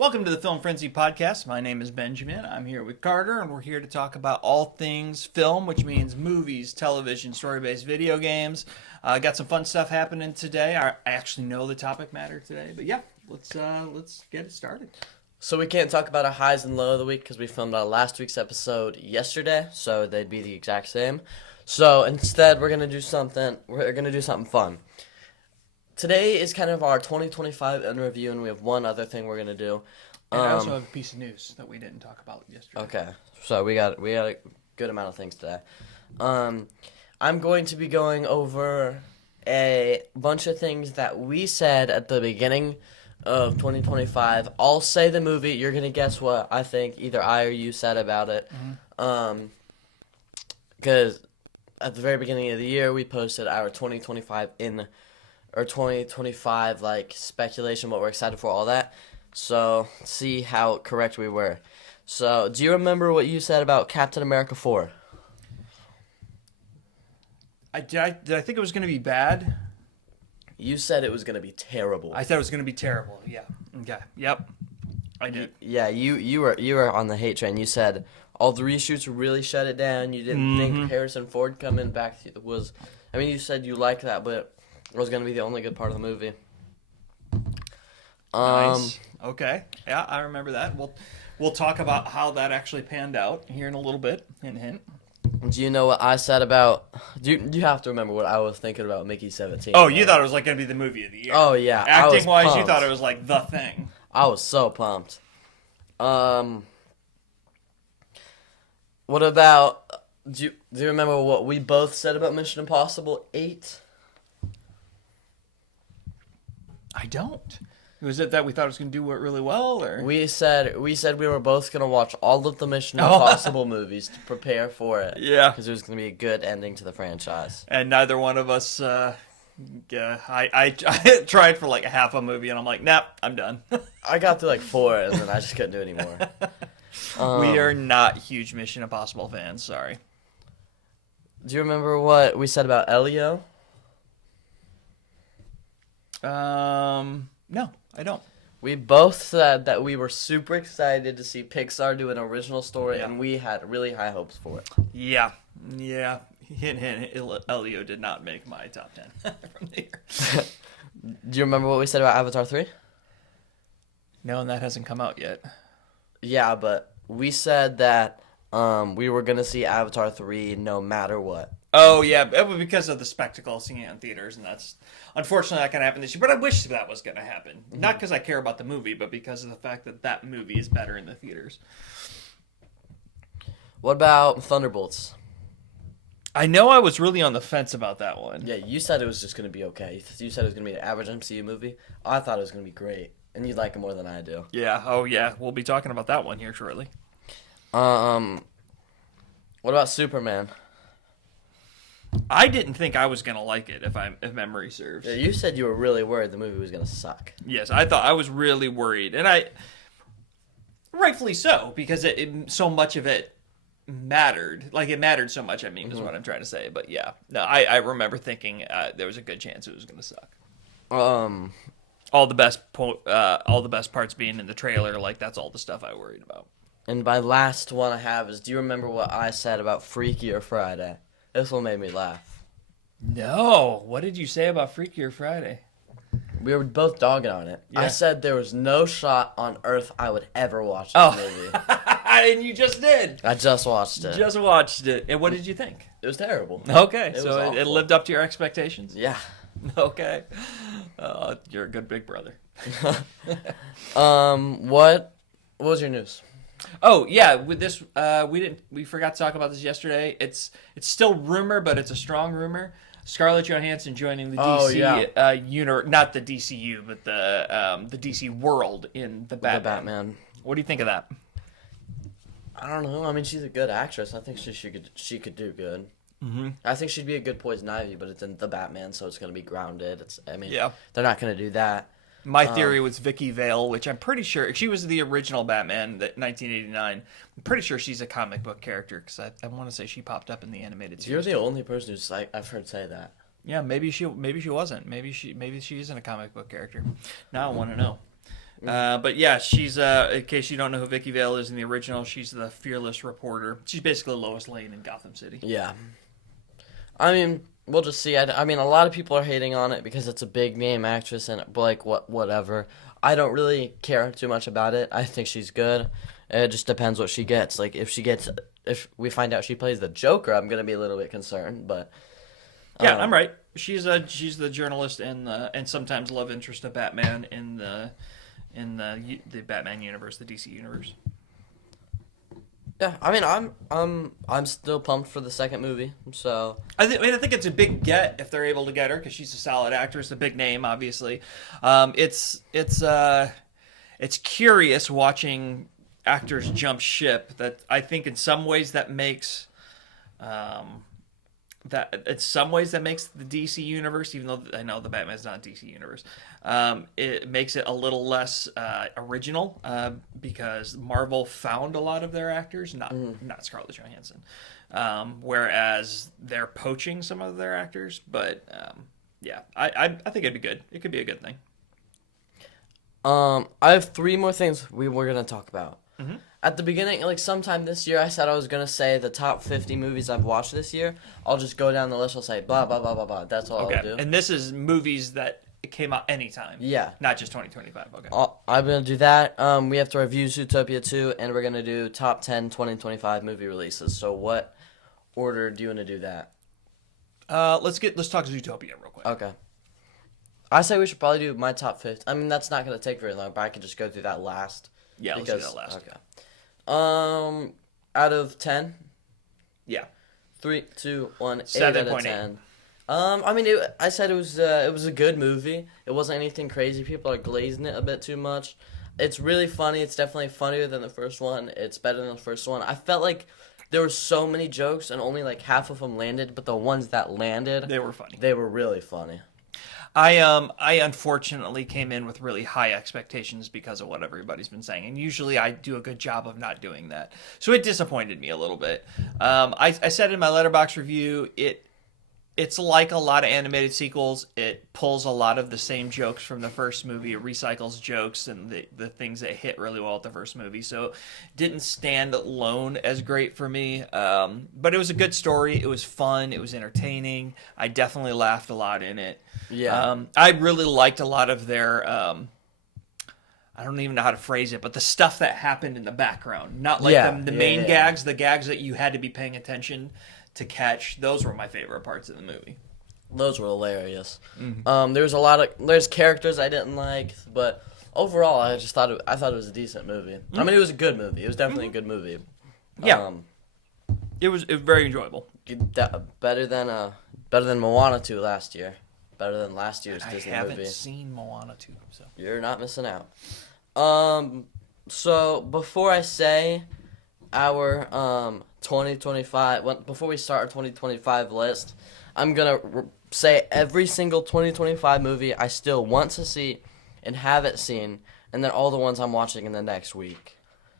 Welcome to the Film Frenzy Podcast. My name is Benjamin. I'm here with Carter, and we're here to talk about all things film, which means movies, television, story-based video games. Got some fun stuff happening today. I actually know the topic matter today, but yeah, let's get it started. So we can't talk about our highs and lows of the week because we filmed our last week's episode yesterday, so they'd be the exact same. So instead, we're gonna do something. We're gonna do something fun. Today is kind of our 2025 in review, and we have one other thing we're gonna do. And I also have a piece of news that we didn't talk about yesterday. Okay, so we got a good amount of things today. I'm going to be going over a bunch of things that we said at the beginning of 2025. I'll say the movie. You're gonna guess what I think either I or you said about it. Because at the very beginning of the year, we posted our 2025 like speculation, what we're excited for, all that. So see how correct we were. So do you remember what you said about Captain America 4? Did I think it was going to be bad? You said it was going to be terrible. I said it was going to be terrible. Yeah. Okay. Yep. I did. Yeah, you were on the hate train. You said all the reshoots really shut it down. You didn't think Harrison Ford coming back was. I mean, you said you liked that, but it was going to be the only good part of the movie. Nice. Okay. Yeah, I remember that. We'll talk about how that actually panned out here in a little bit. Hint, hint. Do you know what I said about? You have to remember what I was thinking about Mickey 17. Oh, you thought it was like going to be the movie of the year. Oh yeah, Acting wise, you thought it was like the thing. I was so pumped. What about? Do you remember what we both said about Mission Impossible 8? I don't. Was it that we thought it was going to do really well, or We said we were both gonna watch all of the Mission Impossible movies to prepare for it. Yeah, because it was gonna be a good ending to the franchise. And neither one of us. I tried for like half a movie, and I'm like, nah, I'm done. I got through like 4, and then I just couldn't do anymore. We are not huge Mission Impossible fans. Sorry. Do you remember what we said about Elio? No, I don't. We both said that we were super excited to see Pixar do an original story, Yeah. and we had really high hopes for it. Yeah. Hint, hint. Elio did not make my top 10 from the year. Do you remember what we said about Avatar 3? No, and that hasn't come out yet. Yeah, but we said that we were going to see Avatar 3 no matter what. Oh, yeah, because of the spectacle, seeing it in theaters, and that's unfortunately not going to happen this year. But I wish that was going to happen. Mm-hmm. Not because I care about the movie, but because of the fact that movie is better in the theaters. What about Thunderbolts? I know I was really on the fence about that one. Yeah, you said it was just going to be okay. You said it was going to be an average MCU movie. I thought it was going to be great, and you'd like it more than I do. Yeah, oh yeah, we'll be talking about that one here shortly. What about Superman? I didn't think I was gonna like it if memory serves. Yeah, you said you were really worried the movie was gonna suck. Yes, I was really worried, and rightfully so, because so much of it mattered. Like, it mattered so much. I mean, is what I'm trying to say. But yeah, no, I remember thinking there was a good chance it was gonna suck. All the best parts being in the trailer. Like, that's all the stuff I worried about. And my last one I have is: do you remember what I said about Freakier Friday? This one made me laugh. No. What did you say about Freakier Friday? We were both dogging on it. Yeah. I said there was no shot on earth I would ever watch this movie. And you just did. I just watched it. Just watched it. And what did you think? It was terrible. Okay. It So it lived up to your expectations? Yeah. Okay. You're a good big brother. What was your news? Oh yeah, with this we forgot to talk about this yesterday. It's still rumor, but it's a strong rumor. Scarlett Johansson joining the DC not the DCU, but the DC world in the Batman. What do you think of that? I don't know. I mean, she's a good actress. I think she could do good. Mm-hmm. I think she'd be a good Poison Ivy, but it's in the Batman, so it's gonna be grounded. They're not gonna do that. My theory was Vicky Vale, which I'm pretty sure she was the original Batman, 1989. I'm pretty sure she's a comic book character because I want to say she popped up in the animated series. You're the only person who's I've heard say that. Yeah, maybe she wasn't. Maybe she isn't a comic book character. Now I want to know. But yeah, she's in case you don't know who Vicky Vale is in the original, she's the fearless reporter. She's basically Lois Lane in Gotham City. Yeah. I mean, we'll just see. I mean, a lot of people are hating on it because it's a big name actress and like whatever. I don't really care too much about it. I think she's good. It just depends what she gets. Like if we find out she plays the Joker, I'm gonna be a little bit concerned. But Yeah, I'm right. She's the journalist and sometimes love interest of Batman in the Batman universe, the DC universe. yeah, I mean, I'm still pumped for the second movie. So I think it's a big get if they're able to get her because she's a solid actress, a big name, obviously. It's curious watching actors jump ship. That I think in some ways that makes the DC universe, even though I know the Batman's not DC universe, it makes it a little less original because Marvel found a lot of their actors, not Scarlett Johansson, whereas they're poaching some of their actors. But yeah, I think it'd be good. It could be a good thing. I have three more things we're gonna talk about. Mm-hmm. At the beginning, like sometime this year, I said I was gonna say the top 50 movies I've watched this year. I'll just go down the list. I'll say blah blah blah blah blah. That's all I'll do. And this is movies that came out anytime. Yeah. Not just 2025. Okay. I'm gonna do that. We have to review Zootopia 2, and we're gonna do top 10 2025 movie releases. So what order do you want to do that? Let's talk Zootopia real quick. Okay. I say we should probably do my top 50. I mean, that's not gonna take very long, but I can just go through that last. Yeah, let's do that last. Okay. Out of 10. Yeah. 3, 2, 1, 8 7.8. out of 10. I mean, I said it was a good movie. It wasn't anything crazy. People are glazing it a bit too much. It's really funny. It's definitely funnier than the first one. It's better than the first one. I felt like there were so many jokes and only like half of them landed, but the ones that landed, They were funny. They were really funny. I unfortunately came in with really high expectations because of what everybody's been saying, and usually I do a good job of not doing that. So it disappointed me a little bit. I said in my Letterboxd review, it's like a lot of animated sequels. It pulls a lot of the same jokes from the first movie. It recycles jokes and the things that hit really well at the first movie. So it didn't stand alone as great for me. But it was a good story. It was fun. It was entertaining. I definitely laughed a lot in it. Yeah. I really liked a lot of their... I don't even know how to phrase it, but the stuff that happened in the background. Not like the main gags, the gags that you had to be paying attention to catch. Those were my favorite parts of the movie. Those were hilarious. Mm-hmm. There's characters I didn't like, but overall I thought it was a decent movie. Mm-hmm. I mean, it was a good movie. It was definitely a good movie. Yeah. It was very enjoyable. Better than Moana 2 last year. Better than last year's Disney movie. I haven't seen Moana 2, so you're not missing out. So before I say our 2025, before we start our 2025 list, I'm gonna say every single 2025 movie I still want to see and haven't seen, and then all the ones I'm watching in the next week.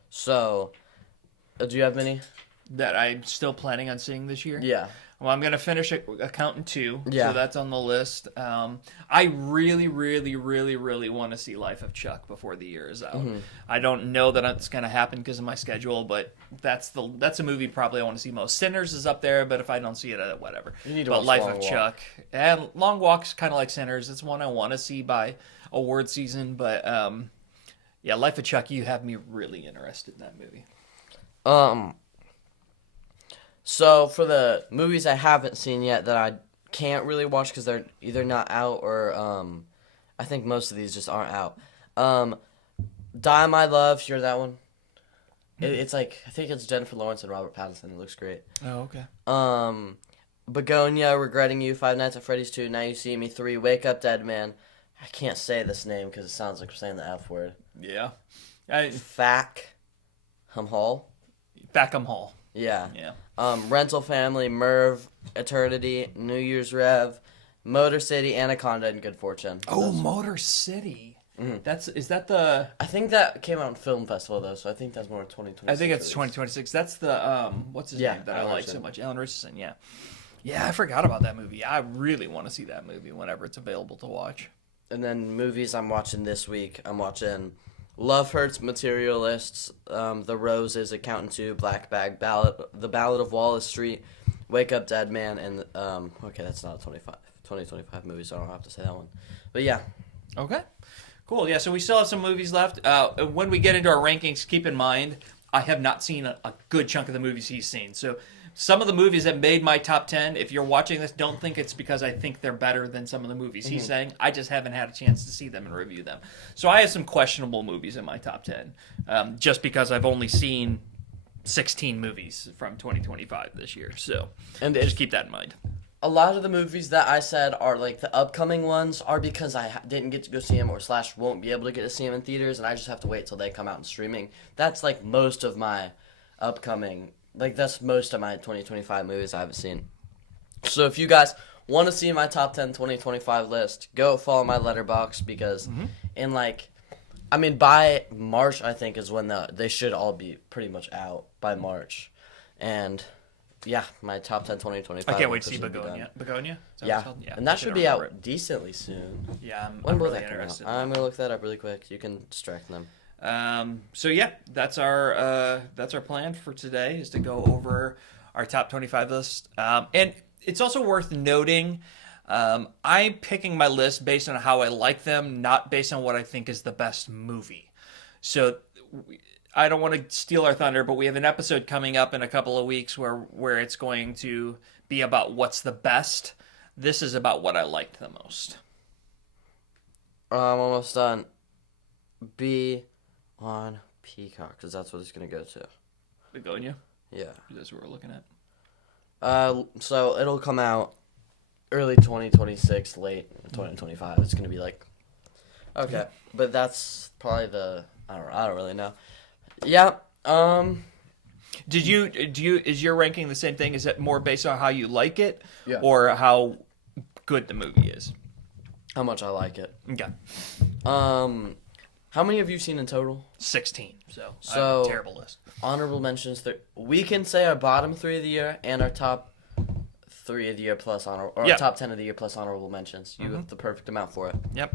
So, do you have any? that I'm still planning on seeing this year. Yeah. Well, I'm going to finish Accountant 2, Yeah. so that's on the list. I really, really, really, really want to see Life of Chuck before the year is out. Mm-hmm. I don't know that it's going to happen because of my schedule, but that's a movie probably I want to see most. Sinners is up there, but if I don't see it, whatever. You need to but watch Life Long of Walk. Chuck. And Long Walk's kind of like Sinners. It's one I want to see by award season, but yeah, Life of Chuck, you have me really interested in that movie. So for the movies I haven't seen yet that I can't really watch because they're either not out or I think most of these just aren't out. Die My Love, you heard that one? It's like I think it's Jennifer Lawrence and Robert Pattinson. It looks great. Oh, okay. Begonia, Regretting You, Five Nights at Freddy's 2, Now You See Me 3, Wake Up Dead Man. I can't say this name because it sounds like we're saying the F word. Yeah. Fackham Hall. Beckham Hall. Yeah. Yeah. Rental Family, Merv, Eternity, New Year's Rev, Motor City, Anaconda, and Good Fortune. Oh, Motor City. Mm-hmm. Is that the? I think that came out in Film Festival though, so I think that's more 2026. I think it's 2026. That's the what's his name that Alan I like Richardson. so much? Alan Richardson. Yeah. Yeah, I forgot about that movie. I really want to see that movie whenever it's available to watch. And then movies I'm watching this week. I'm watching Love Hurts, Materialists, The Roses, Accountant 2, Black Bag, The Ballad of Wallace Street, Wake Up Dead Man, and okay, that's not a 2025 movie, so I don't have to say that one. But yeah. Okay. Cool. Yeah, so we still have some movies left. When we get into our rankings, keep in mind, I have not seen a good chunk of the movies he's seen. So some of the movies that made my top 10, if you're watching this, don't think it's because I think they're better than some of the movies he's saying. I just haven't had a chance to see them and review them. So I have some questionable movies in my top 10, just because I've only seen 16 movies from 2025 this year. So And just keep that in mind. a lot of the movies that I said are like the upcoming ones are because I didn't get to go see them or / won't be able to get to see them in theaters, and I just have to wait till they come out in streaming. That's like most of my upcoming, like that's most of my 2025 movies I haven't seen. So if you guys want to see my top 10 2025 list, go follow my letterbox because in by March I think is when they should all be pretty much out by March, and. Yeah, my top 10 2025. I can't wait to see Begonia. Begonia? Is that what Yeah. it's called? And that I should be remember out decently soon. Yeah, When I'm will really that come out? interested. I'm gonna look that up really quick. You can distract them. So yeah, that's our plan for today is to go over our top 25 list. And it's also worth noting, I'm picking my list based on how I like them, not based on what I think is the best movie. So I don't want to steal our thunder, but we have an episode coming up in a couple of weeks where it's going to be about what's the best. This is about what I liked the most. I'm almost done. Be on Peacock, because that's what it's gonna go to. Begonia? Yeah. That's what we're looking at. So it'll come out early 2026, late 2025. It's gonna be like, okay, but that's probably I don't really know. Yeah. Is your ranking the same thing? Is it more based on how you like it, Yeah. or how good the movie is? How much I like it. Okay, How many have you seen in total? 16. So I have So- a terrible list. Honorable mentions. We can say our bottom 3 of the year and our top 3 of the year plus Yeah. our top 10 of the year plus honorable mentions. You have the perfect amount for it. Yep.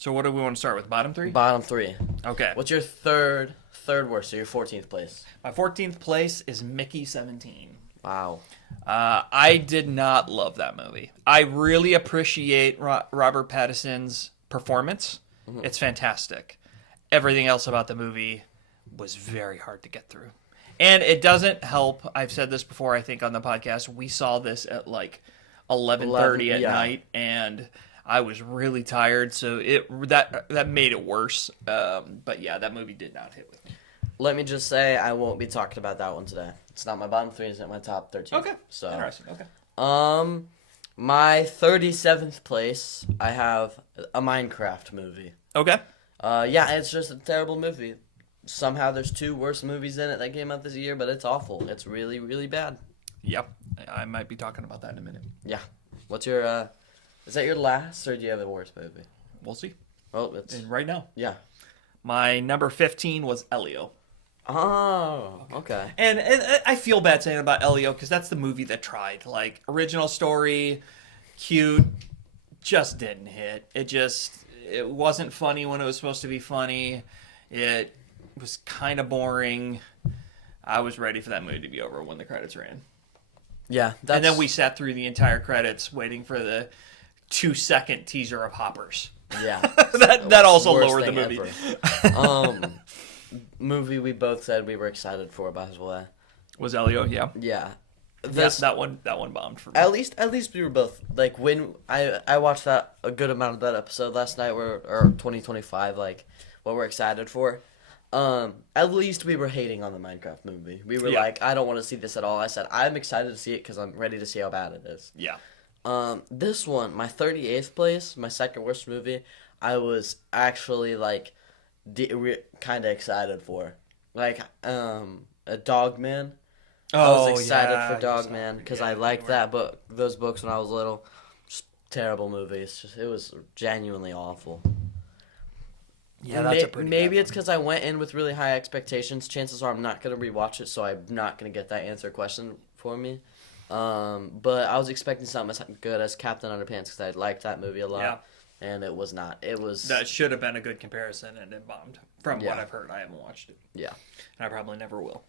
So what do we want to start with? Bottom 3? Bottom 3. Okay. What's your third worst? So your 14th place. My 14th place is Mickey 17. Wow. I did not love that movie. I really appreciate Robert Pattinson's performance. It's fantastic. Everything else about the movie was very hard to get through. And it doesn't help. I've said this before, I think, on the podcast. We saw this at like 11:30 at night, and I was really tired, so that made it worse. But yeah, that movie did not hit with me. Let me just say I won't be talking about that one today. It's not my bottom 3. It's not my top 13. Okay. So Interesting. Okay. my 37th place. I have a Minecraft movie. Okay. Yeah, it's just a terrible movie. Somehow there's 2 worse movies in it that came out this year, but it's awful. It's really, really bad. Yep. I might be talking about that in a minute. Yeah. What's your, is that your last, or do you have a worse movie? We'll see. Oh, it's, And right now, yeah. my number 15 was Elio. Oh, okay. And I feel bad saying about Elio because that's the movie that tried. Like, original story, cute, just didn't hit. It wasn't funny when it was supposed to be funny. It was kind of boring. I was ready for that movie to be over when the credits ran. Yeah, And then we sat through the entire credits waiting for the 2-second teaser of Hoppers. Yeah. that also Worst lowered the thing movie. ever. Movie we both said we were excited for, by the way. Was Elio? Yeah. Yeah. Yes, that one bombed for me. At least we were both like when I watched that a good amount of that episode last night or 2025 like what we're excited for. At least we were hating on the Minecraft movie. We were like, I don't want to see this at all. I said I'm excited to see it because I'm ready to see how bad it is. Yeah. This one, my 38th place, my second worst movie, I was actually like kind of excited for, like a Dogman. I was excited for Dogman because I liked those books when I was little. Just terrible movie. It was genuinely awful. Yeah, that's a pretty maybe bad it's because I went in with really high expectations. Chances are I'm not gonna rewatch it, so I'm not gonna get that answer question for me. But I was expecting something as good as Captain Underpants because I liked that movie a lot. Yeah. and it was not. It was That should have been a good comparison, and it bombed. From what Yeah. I've heard, I haven't watched it, yeah. and I probably never will.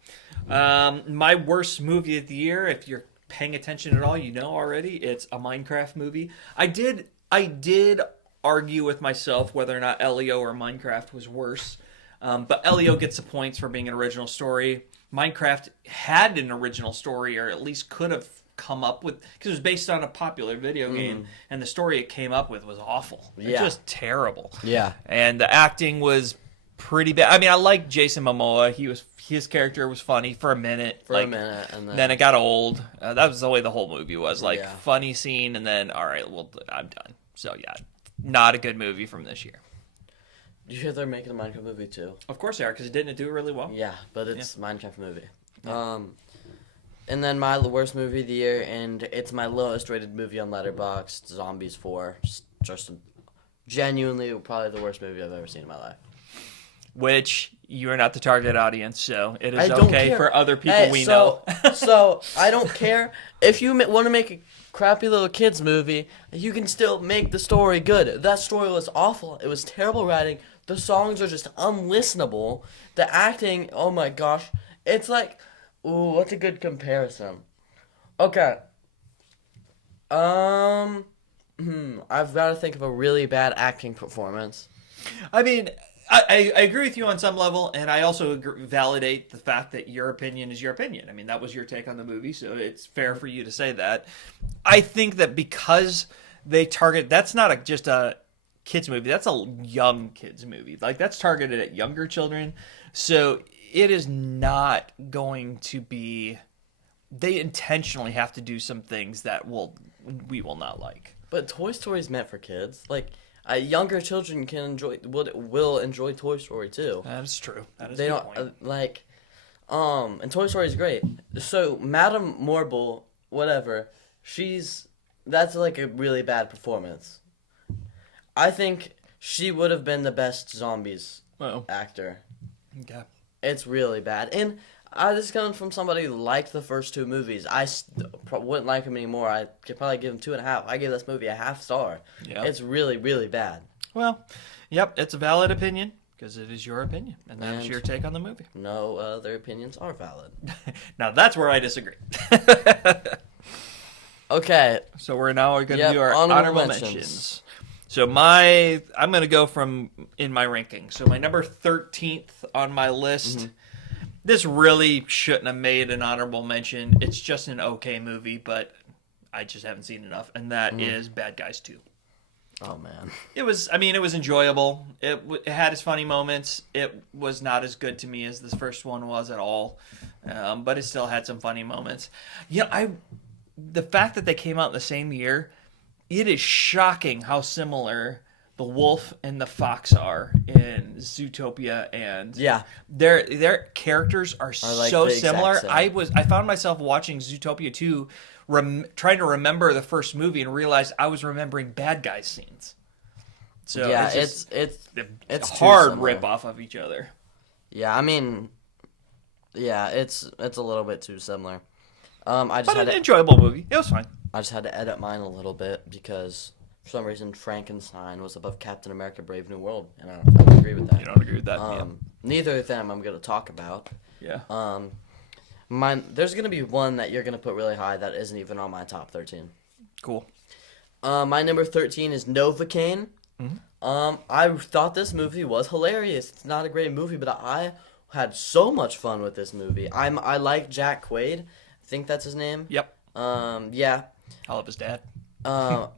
My worst movie of the year, if you're paying attention at all, you know already, it's a Minecraft movie. I did argue with myself whether or not Elio or Minecraft was worse, but Elio gets the points for being an original story. Minecraft had an original story, or at least could have come up with, because it was based on a popular video game, and the story it came up with was awful. It's Yeah. just terrible. Yeah. And the acting was pretty bad. I mean, I like Jason Momoa. His character was funny for a minute. For a minute, and then it got old. That was the way the whole movie was. Like, Yeah. funny scene, and then, all right, well, I'm done. So, yeah, not a good movie from this year. Did you hear they're making a Minecraft movie too? Of course they are, because it didn't do really well. Yeah, but it's Minecraft movie. And then my worst movie of the year, and it's my lowest rated movie on Letterboxd, Zombies 4. Just genuinely probably the worst movie I've ever seen in my life. Which, you are not the target audience, so it I is don't okay care. for other people Hey, we so, know. so I don't care if you want to make a crappy little kids movie. You can still make the story good. That story was awful. It was terrible writing. The songs are just unlistenable. The acting, oh my gosh, it's like, ooh, what's a good comparison? Okay. I've got to think of a really bad acting performance. I mean, I agree with you on some level, and I also validate the fact that your opinion is your opinion. I mean, that was your take on the movie, so it's fair for you to say that. I think that because they target, that's not just a kids movie, that's a young kids movie. Like, that's targeted at younger children, so it is not going to be, they intentionally have to do some things that we will not like. But Toy Story is meant for kids. Like, younger children will enjoy Toy Story too. That is true. That is They a good don't point. and Toy Story is great. So Madame Morble, whatever, that's like a really bad performance. I think she would have been the best Zombies Well, actor. okay. It's really bad, and this is coming from somebody who liked the first two movies. I wouldn't like them anymore. I could probably give them 2.5. I give this movie a half star. Yeah. It's really, really bad. Well, yep, it's a valid opinion because it is your opinion, and that's And- your take on the movie. No other opinions are valid. Now that's where I disagree. Okay, So we're now going to Yep, do our honorable honorable mentions. mentions. So I'm going to go from in my ranking. So my number 13th on my list. This really shouldn't have made an honorable mention. It's just an okay movie, but I just haven't seen enough, and that is Bad Guys 2. oh man. It was enjoyable. It had its funny moments. It was not as good to me as this first one was at all, but it still had some funny moments. You know, the fact that they came out in the same year, it is shocking how similar the wolf and the fox are in Zootopia, and Yeah. their characters are like so the exact similar. same. I found myself watching Zootopia 2, trying to remember the first movie and realized I was remembering Bad Guys scenes. So Yeah, it's it's a too hard similar. rip off of each other. Yeah, I mean, yeah, it's a little bit too similar. I just But had an to enjoyable movie. It was fine. edit mine a little bit because for some reason Frankenstein was above Captain America: Brave New World, and I don't agree with that. You don't agree with that? Neither of them I'm going to talk about. Yeah. There's going to be one that you're going to put really high that isn't even on my top 13. Cool. My number 13 is Novocaine. I thought this movie was hilarious. It's not a great movie, but I had so much fun with this movie. I like Jack Quaid. I think that's his name. Yep. Yeah. I love his dad. I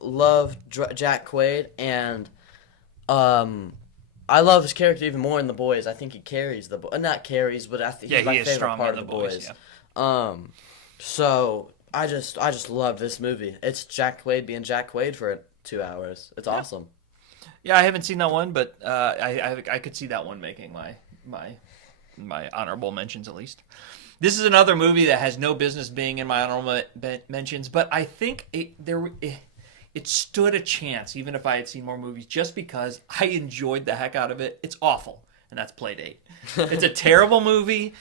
love Jack Quaid, and I love his character even more in The Boys. I think he carries the not carries, but I think Yeah, he's my he is favorite strong part in of The The Boys, Boys. yeah. So I just love this movie. It's Jack Quaid being Jack Quaid for 2 hours. It's awesome. Yeah, I haven't seen that one, but I could see that one making my honorable mentions at least. This is another movie that has no business being in my honorable mentions, but I think it stood a chance, even if I had seen more movies, just because I enjoyed the heck out of it. It's awful, and that's Playdate. It's a terrible movie.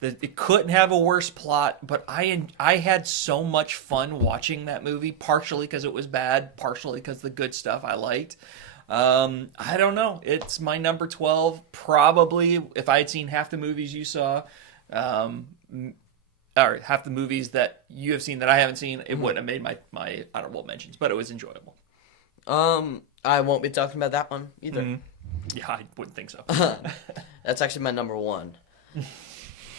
It couldn't have a worse plot, but I had so much fun watching that movie, partially because it was bad, partially because the good stuff I liked. I don't know. It's my number 12. Probably, if I had seen half the movies you saw, or half the movies that you have seen that I haven't seen, it wouldn't have made my honorable mentions, but it was enjoyable. I won't be talking about that one either. Yeah, I wouldn't think so. That's actually my number 1.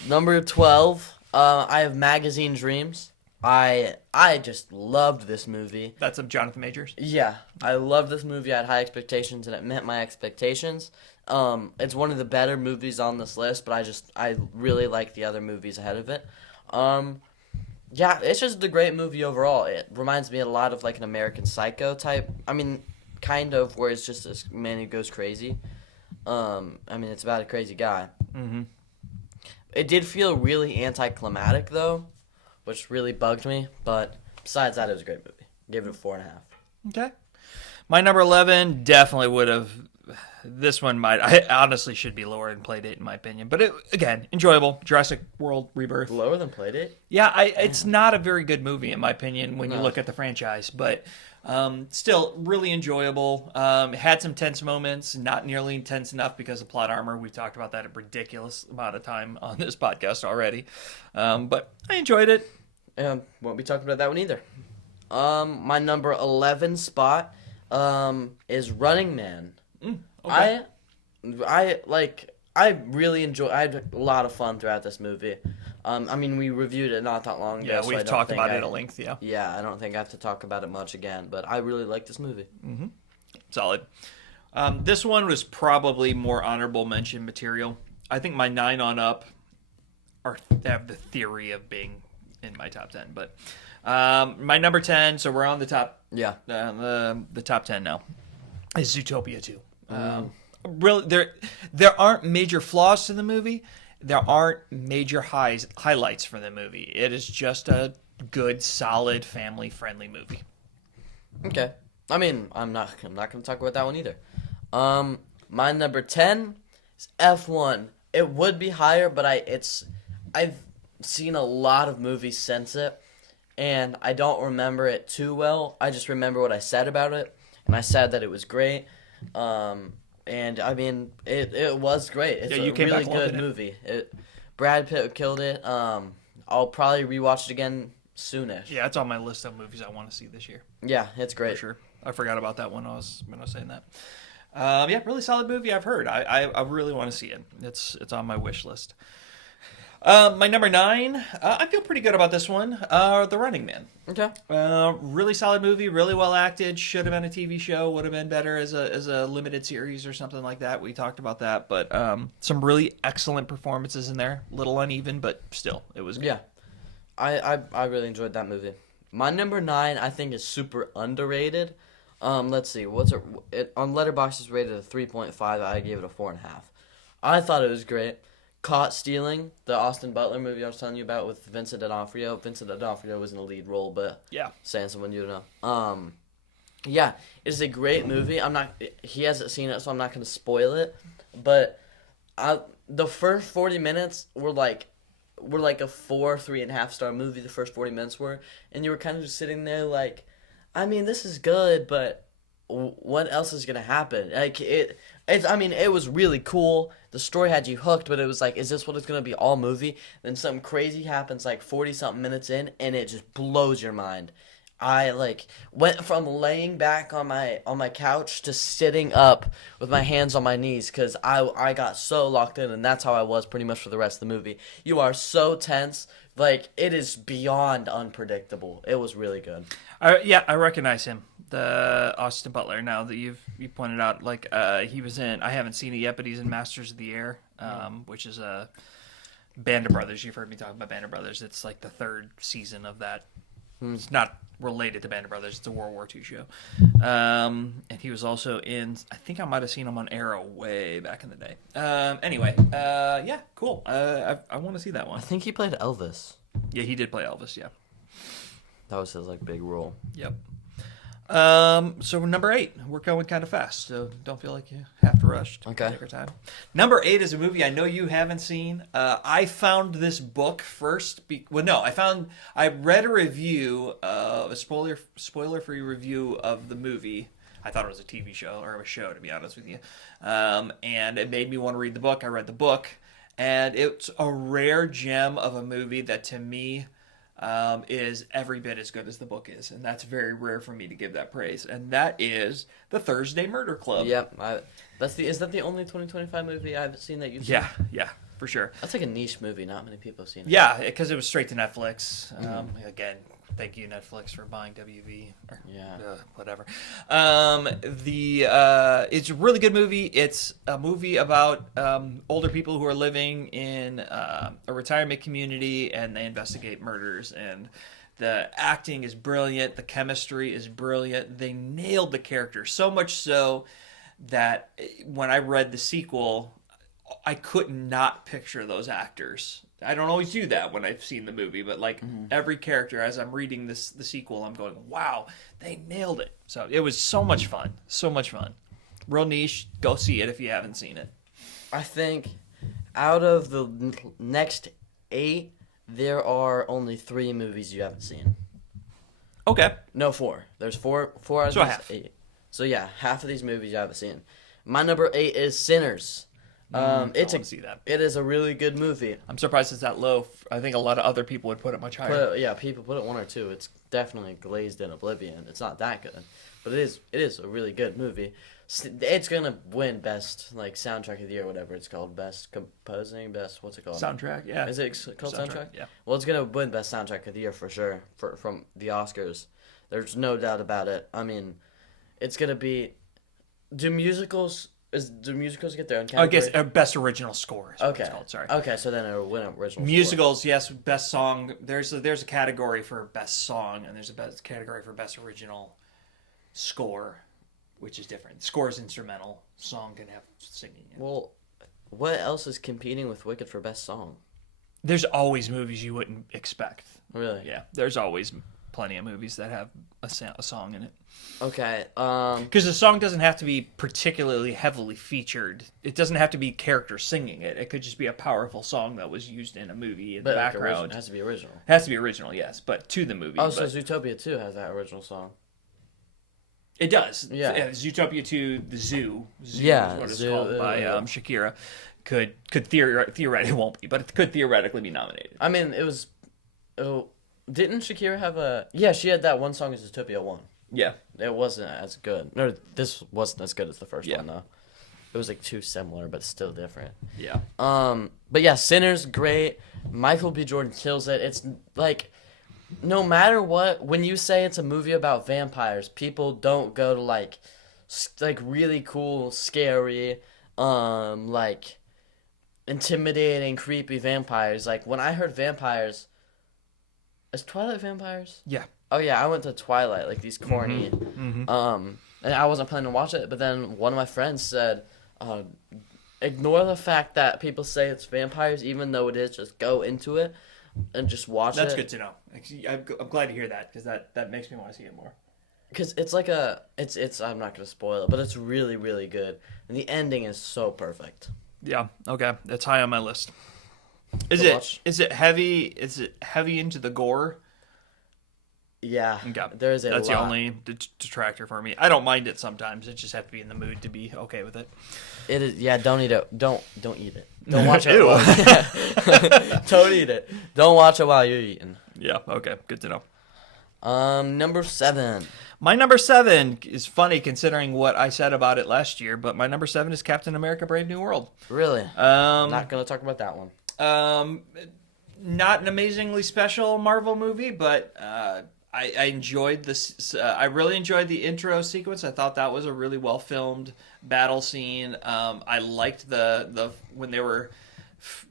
Number 12, I have Magazine Dreams. I just loved this movie. That's of Jonathan Majors. Yeah, I loved this movie. I had high expectations, and it met my expectations. It's one of the better movies on this list, but I really like the other movies ahead of it. Yeah, it's just a great movie overall. It reminds me a lot of like an American Psycho type. I mean, kind of, where it's just this man who goes crazy. I mean, it's about a crazy guy. Mm-hmm. It did feel really anticlimactic, though, which really bugged me. But besides that, it was a great movie. Gave it a 4.5. Okay. My number 11 definitely would have. This one I honestly should be lower in Playdate, in my opinion. But it, again, enjoyable. Jurassic World Rebirth. Lower than Playdate? Yeah, it's not a very good movie, in my opinion, when you look at the franchise. But still, really enjoyable. Had some tense moments, not nearly intense enough because of plot armor. We've talked about that a ridiculous amount of time on this podcast already. But I enjoyed it. Won't be talking about that one either. My number 11 spot is Running Man. Okay. I really enjoy. I had a lot of fun throughout this movie. I mean, we reviewed it not that long ago. Yeah, so we've talked about it at length. Yeah. Yeah, I don't think I have to talk about it much again, but I really like this movie. Solid. This one was probably more honorable mention material. I think my 9 on up have the theory of being in my top 10, but my number 10. So we're on the top. Yeah. The top 10 now is Zootopia 2. Really, there aren't major flaws to the movie. There aren't major highlights for the movie. It is just a good, solid, family-friendly movie. Okay. I mean, I'm not going to talk about that one either. My number 10 is F1. It would be higher, but I've seen a lot of movies since it, and I don't remember it too well. I just remember what I said about it, and I said that it was great. And I mean, it was great. It's a really good movie. Brad Pitt killed it. I'll probably rewatch it again soonish. Yeah, it's on my list of movies I want to see this year. Yeah, it's great. For sure. I forgot about that when I was saying that. Yeah, really solid movie. I've heard. I really want to see it. It's on my wish list. My number 9, I feel pretty good about this one. The Running Man. Okay. Really solid movie, really well acted. Should have been a TV show. Would have been better as a limited series or something like that. We talked about that, but some really excellent performances in there. Little uneven, but still, it was good. Yeah. I really enjoyed that movie. My number 9, I think, is super underrated. Let's see. What's it on Letterboxd is rated a 3.5. I gave it a 4.5. I thought it was great. Caught Stealing, the Austin Butler movie I was telling you about with Vincent D'Onofrio. Vincent D'Onofrio was in the lead role, but yeah, saying someone you know. Yeah, it's a great movie. He hasn't seen it, so I'm not going to spoil it. But the first 40 minutes were like a 3.5 star movie. The first 40 minutes were, and you were kind of just sitting there like, I mean, this is good, but what else is gonna happen? Like it was really cool. The story had you hooked, but it was like, is this what it's gonna be all movie? Then something crazy happens like 40-something minutes in, and it just blows your mind. I went from laying back on my couch to sitting up with my hands on my knees because I got so locked in, and that's how I was pretty much for the rest of the movie. You are so tense. Like, it is beyond unpredictable. It was really good. Yeah, I recognize him, the Austin Butler. Now that you pointed out, he was in. I haven't seen it yet, but he's in Masters of the Air, which is a Band of Brothers. You've heard me talk about Band of Brothers. It's like the 3rd season of that. It's not related to Band of Brothers. It's a World War II show. And he was also in. I think I might have seen him on Arrow way back in the day. Anyway, yeah, cool. I want to see that one. I think he played Elvis. Yeah, he did play Elvis. Yeah. That was his big role. Yep. So number 8, we're going kind of fast, so don't feel like you have to rush. Okay. Take our time. Number 8 is a movie I know you haven't seen. I found this book first. I read a review, a spoiler-free review of the movie. I thought it was a TV show or a show, to be honest with you. And it made me want to read the book. I read the book, and it's a rare gem of a movie that, to me, is every bit as good as the book is, and that's very rare for me to give that praise. And that is the Thursday Murder Club. Yep. Is that the only 2025 movie I've seen that you've seen? Yeah, for sure. That's like a niche movie. Not many people have seen it. Yeah, because it was straight to Netflix. Again, thank you Netflix for buying WB or whatever. It's a really good movie. It's a movie about older people who are living in a retirement community, and they investigate murders. And the acting is brilliant. The chemistry is brilliant. They nailed the characters so much so that when I read the sequel, I could not picture those actors. I don't always do that when I've seen the movie, but every character, as I'm reading the sequel, I'm going, wow, they nailed it. So it was so much fun. So much fun. Real niche. Go see it if you haven't seen it. I think out of the next 8, there are only 3 movies you haven't seen. Okay. No, 4. There's 4 out of So these half. 8. So yeah, half of these movies you haven't seen. My number 8 is Sinners. I want to see that. It is a really good movie. I'm surprised it's that low. I think a lot of other people would put it much higher. People put it 1 or 2. It's definitely glazed in oblivion. It's not that good, but it is a really good movie. It's gonna win best soundtrack of the year, whatever it's called, best composing, best what's it called? Soundtrack, yeah. Is it called soundtrack? Yeah. Well, it's gonna win best soundtrack of the year for sure from the Oscars. There's no doubt about it. I mean, it's gonna be. Do musicals get their own category? I guess best original score is what it's called. Sorry. Okay, so then it'll win original Musicals, yes. Best song. There's a category for best song, and there's a best category for best original score, which is different. Score is instrumental. Song can have singing. Well, what else is competing with Wicked for best song? There's always movies you wouldn't expect. Really? Yeah. There's always plenty of movies that have a song in it. Okay. Because the song doesn't have to be particularly heavily featured. It doesn't have to be characters singing it. It could just be a powerful song that was used in a movie in the background. It has to be original. It has to be original, yes, but to the movie. Oh, so Zootopia 2 has that original song. It does. Yeah. Zootopia 2, The Zoo. Yeah, is what it's Zoo, called by Shakira. Could theoretically, it won't be, but it could theoretically be nominated. I mean, it was. Oh, didn't Shakira have a? Yeah, she had that one song as Zootopia 1. Yeah. It wasn't as good. No, this wasn't as good as the first Yeah. one though. It was too similar, but still different. Yeah. But yeah, Sinners great. Michael B. Jordan kills it. It's no matter what, when you say it's a movie about vampires, people don't go to really cool, scary, intimidating, creepy vampires. Like when I heard vampires, is Twilight vampires? Yeah. Oh yeah, I went to Twilight, these corny. And I wasn't planning to watch it, but then one of my friends said, ignore the fact that people say it's vampires, even though it is. Just go into it and just watch That's it. good to know. I'm glad to hear that, because that makes me want to see it more. Because it's it's I'm not gonna spoil it, but it's really really good, and the ending is so perfect. Yeah. Okay. That's high on my list. Is it heavy? Is it heavy into the gore? Yeah. Okay. There is a That's lot. the only detractor for me. I don't mind it sometimes. I just have to be in the mood to be okay with it. It is. Yeah. Don't eat it. Don't eat it. Don't watch it. Ew. Don't eat it. Don't watch it while you're eating. Yeah. Okay. Good to know. Number 7. My number 7 is funny considering what I said about it last year, but my number 7 is Captain America: Brave New World. Really? Not gonna talk about that one. Not an amazingly special Marvel movie, but I enjoyed this. I really enjoyed the intro sequence. I thought that was a really well filmed battle scene. I liked the when they were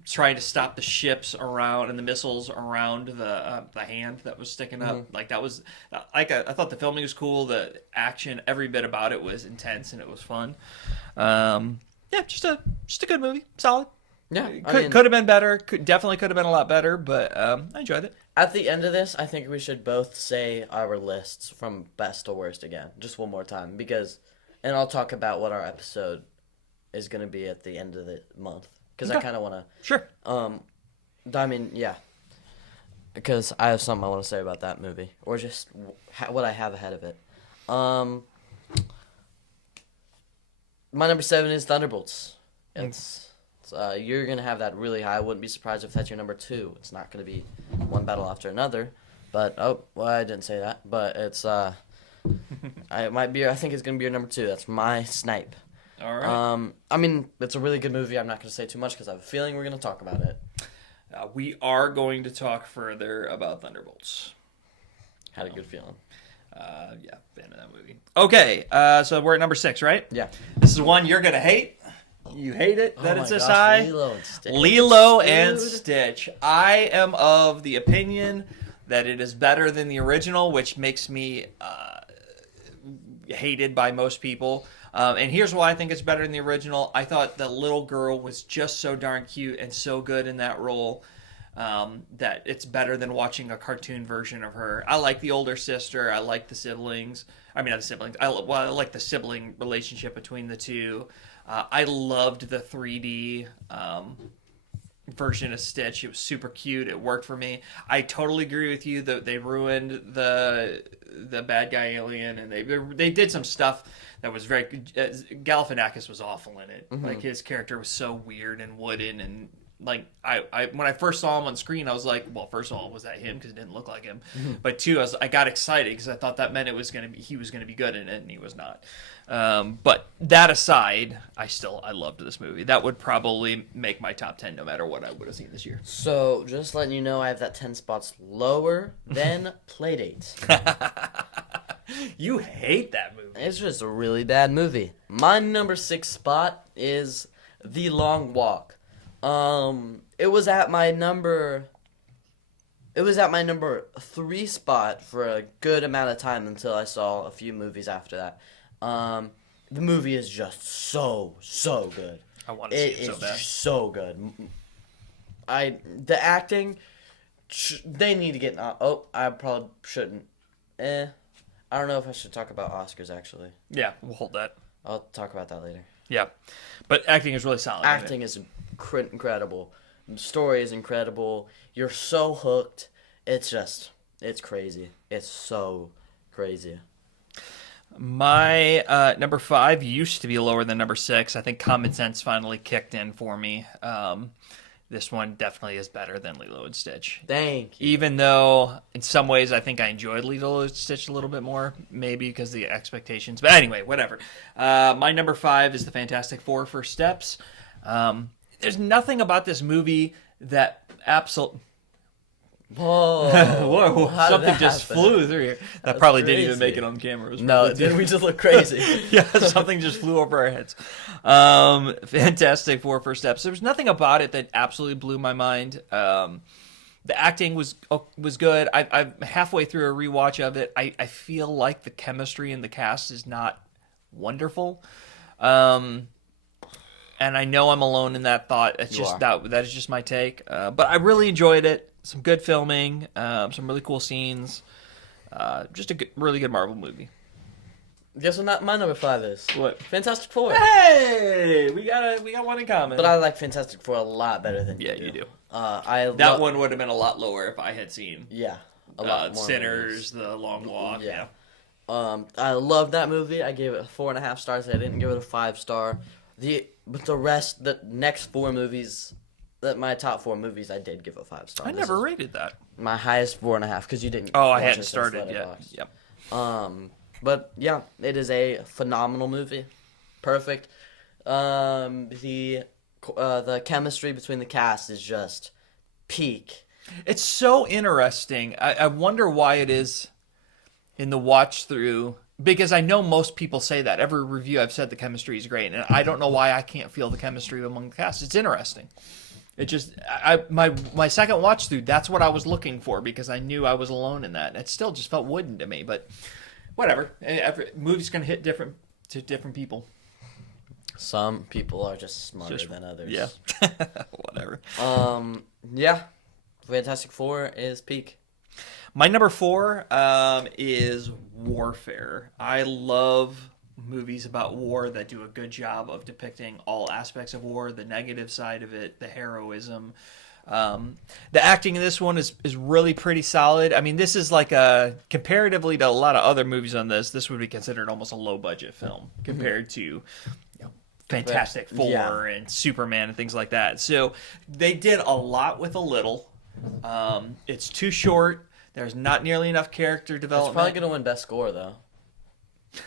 trying to stop the ships around and the missiles around the hand that was sticking up. Like that was I thought the filming was cool. The action, every bit about it was intense and it was fun. Yeah, just a good movie. Solid. Yeah, Could have been better. Definitely could have been a lot better, but I enjoyed it. at the end of this, I think we should both say our lists from best to worst again, just one more time, and I'll talk about what our episode is going to be at the end of the month, because I Okay. kind of want to. Sure. I mean, yeah, because I have something I want to say about that movie, or just what I have ahead of it. My number 7 is Thunderbolts. You're gonna have that really high. I wouldn't be surprised if that's your number 2. It's not gonna be one battle after another, but I didn't say that. But it's it might be. I think it's gonna be your number 2. That's my snipe. All right. I mean, it's a really good movie. I'm not gonna say too much because I have a feeling we're gonna talk about it. We are going to talk further about Thunderbolts. Had a good feeling. Yeah, fan of that movie. Okay, so we're at number 6, right? Yeah. This is one you're gonna hate. You hate it that Oh it's my this gosh, high. Lilo and Stitch. Lilo and Dude. Stitch. I am of the opinion that it is better than the original, which makes me hated by most people. And here's why I think it's better than the original. I thought the little girl was just so darn cute and so good in that role that it's better than watching a cartoon version of her. I like the older sister. I like the siblings. I mean, not the siblings. I like the sibling relationship between the two. I loved the 3D version of Stitch. It was super cute. It worked for me. I totally agree with you that they ruined the bad guy alien, and they did some stuff that was very. Galifianakis was awful in it. Like his character was so weird and wooden, and like I when I first saw him on screen, I was like, well, first of all, was that him? Because it didn't look like him. But two, I got excited because I thought that meant he was gonna be good in it, and he was not. But that aside, I loved this movie. That would probably make my top 10 no matter what I would have seen this year. So, just letting you know, I have that 10 spots lower than Playdate. You hate that movie. It's just a really bad movie. My number 6 spot is The Long Walk. It was at my number 3 spot for a good amount of time until I saw a few movies after that. The movie is just so good. I want to see it so It's bad. so good. The acting, they need to get. I probably shouldn't. I don't know if I should talk about Oscars actually. Yeah, we'll hold that. I'll talk about that later. Yeah, but acting is really solid. Acting is incredible. The story is incredible. You're so hooked. It's crazy. It's so crazy. My number 5 used to be lower than number 6. I think Common Sense finally kicked in for me. This one definitely is better than Lilo and Stitch. Thank you. Even though, in some ways, I think I enjoyed Lilo and Stitch a little bit more, maybe because of the expectations. But anyway, whatever. My number 5 is The Fantastic Four: First Steps. There's nothing about this movie that absolutely... Whoa! Whoa! How did Something that just happen? flew through here. That That's probably didn't even crazy. make it on camera. It was No, probably didn't we just look crazy? yeah, something just flew over our heads. Fantastic Four: First Steps. There was nothing about it that absolutely blew my mind. The acting was good. I'm halfway through a rewatch of it. I feel like the chemistry in the cast is not wonderful. And I know I'm alone in that thought. It's You just are. that is just my take. But I really enjoyed it. Some good filming, some really cool scenes. Just a really good Marvel movie. Guess what my number 5 is? What? Fantastic Four. Hey, we got one in common. But I like Fantastic Four a lot better than Yeah, you do. That One would have been a lot lower if I had seen Yeah, a lot more. Sinners, The Long Walk. Yeah. Yeah. I love that movie. I gave it 4.5 stars. I didn't give it a 5-star. But the next 4 movies, my top 4 movies, I did give a 5-star. I never rated that. My highest 4.5 because you didn't. Oh, I watch hadn't it since started yet. Letterboxd. Yep. But yeah, it is a phenomenal movie. Perfect. The chemistry between the cast is just peak. It's so interesting. I wonder why it is in the watch through, because I know most people say that. Every review I've said the chemistry is great, and I don't know why I can't feel the chemistry among the cast. It's interesting. It just my second watch through, that's what I was looking for because I knew I was alone in that. It still just felt wooden to me, but whatever. Every movie's gonna hit different to different people. Some people are just smarter Just- than others. Yeah. Whatever. Yeah. Fantastic Four is peak. My number 4 is Warfare. I love movies about war that do a good job of depicting all aspects of war, the negative side of it, the heroism. The acting in this one is really pretty solid. I mean, this is like comparatively to a lot of other movies on this would be considered almost a low budget film compared to Fantastic Four Yeah. and Superman and things like that. So they did a lot with a little. It's too short. There's not nearly enough character It's development. probably gonna win best score though.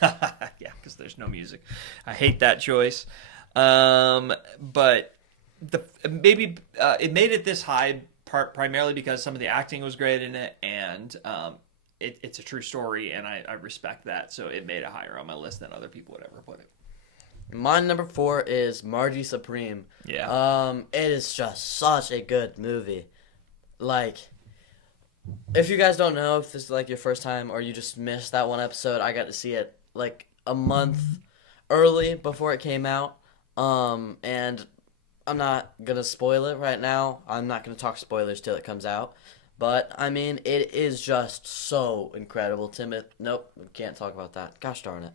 Yeah, because there's no music. I hate that choice. But maybe it made it this high primarily because some of the acting was great in it, and it's a true story, and I respect that. So it made it higher on my list than other people would ever put it. My number 4 is Margie Supreme. Yeah. It is just such a good movie. Like, if you guys don't know, if this is like your first time or you just missed that one episode, I got to see it like a month early before it came out. And I'm not gonna spoil it right now. I'm not gonna talk spoilers till it comes out. But I mean, it is just so incredible. Nope, we can't talk about that. Gosh darn it.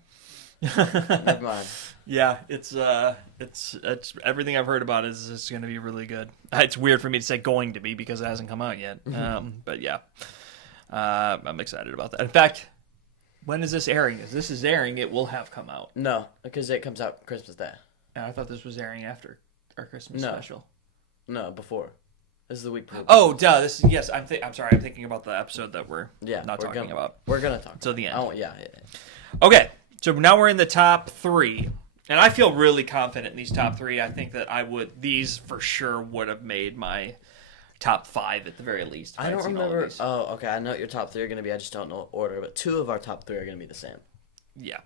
Never mind. Yeah, it's everything I've heard about is it's going to be really good. It's weird for me to say going to be because it hasn't come out yet. But yeah, I'm excited about that. In fact, when is this airing? As this is airing, it will have come out. No, because it comes out Christmas Day. And I thought this was airing after our Christmas No. special. No, before. This is the week before. Oh, duh. Yes. I'm sorry. I'm thinking about the episode that we're not we're talking gonna, about. We're gonna talk Till the end. Oh yeah. Okay, so now we're in the top 3, and I feel really confident in these top 3. I think that these for sure would have made my top 5 at the very least. if I I'd don't seen all of remember. these. Oh, okay. I know what your top 3 are gonna be. I just don't know what order. But 2 of our top 3 are gonna be the same. Yeah.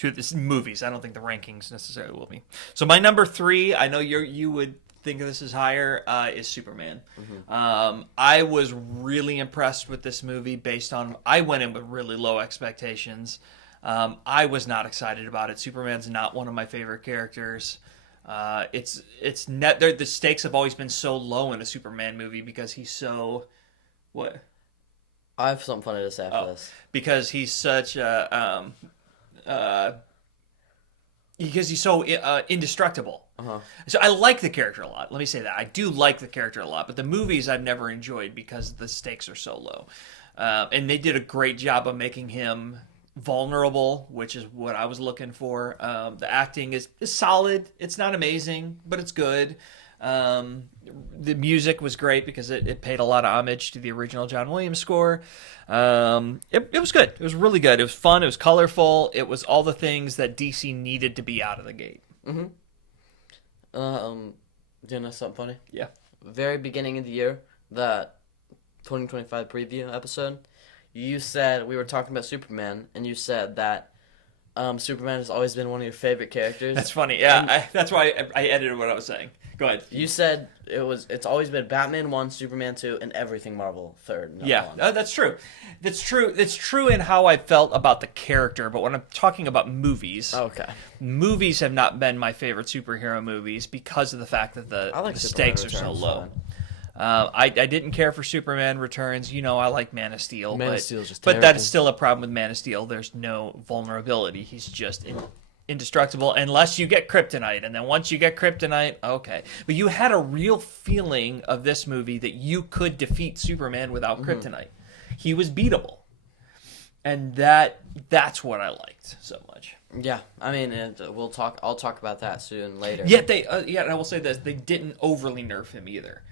This movies. I don't think the rankings necessarily will be. So my number 3, I know you would think this is higher, is Superman. I was really impressed with this movie based on I went in with really low expectations. I was not excited about it. Superman's not one of my favorite characters. The stakes have always been so low in a Superman movie because he's so what? I have something funny to say after this. Because he's such a because he's so indestructible. So I like the character a lot. Let me say that. I do like the character a lot, but the movies I've never enjoyed because the stakes are so low. And they did a great job of making him vulnerable, which is what I was looking for. The acting is solid. It's not amazing, but it's good. The music was great because it paid a lot of homage to the original John Williams score. It was good. It was really good. It was fun. It was colorful. It was all the things that DC needed to be out of the gate. Do you know something funny? Yeah. Very beginning of the year, that 2025 preview episode, you said we were talking about Superman, and you said that Superman has always been one of your favorite characters. That's funny. Yeah, that's why I edited what I was saying. Go ahead. You said it's always been Batman 1, Superman 2, and everything Marvel 3rd. Yeah, one. that's true. That's true. That's true in how I felt about the character. But when I'm talking about movies, Okay. movies have not been my favorite superhero movies because of the fact that the I like stakes Superman are so Returns low. fine. I didn't care for Superman Returns. You know, I like Man of Steel. Man of but, Steel's just but terrible. that's still a problem with Man of Steel. There's no vulnerability. He's just indestructible unless you get kryptonite. And then once you get kryptonite, okay. But you had a real feeling of this movie that you could defeat Superman without kryptonite. He was beatable. And that's what I liked so much. Yeah, I mean, I'll talk about that soon later. Yet and I will say this, they didn't overly nerf him either.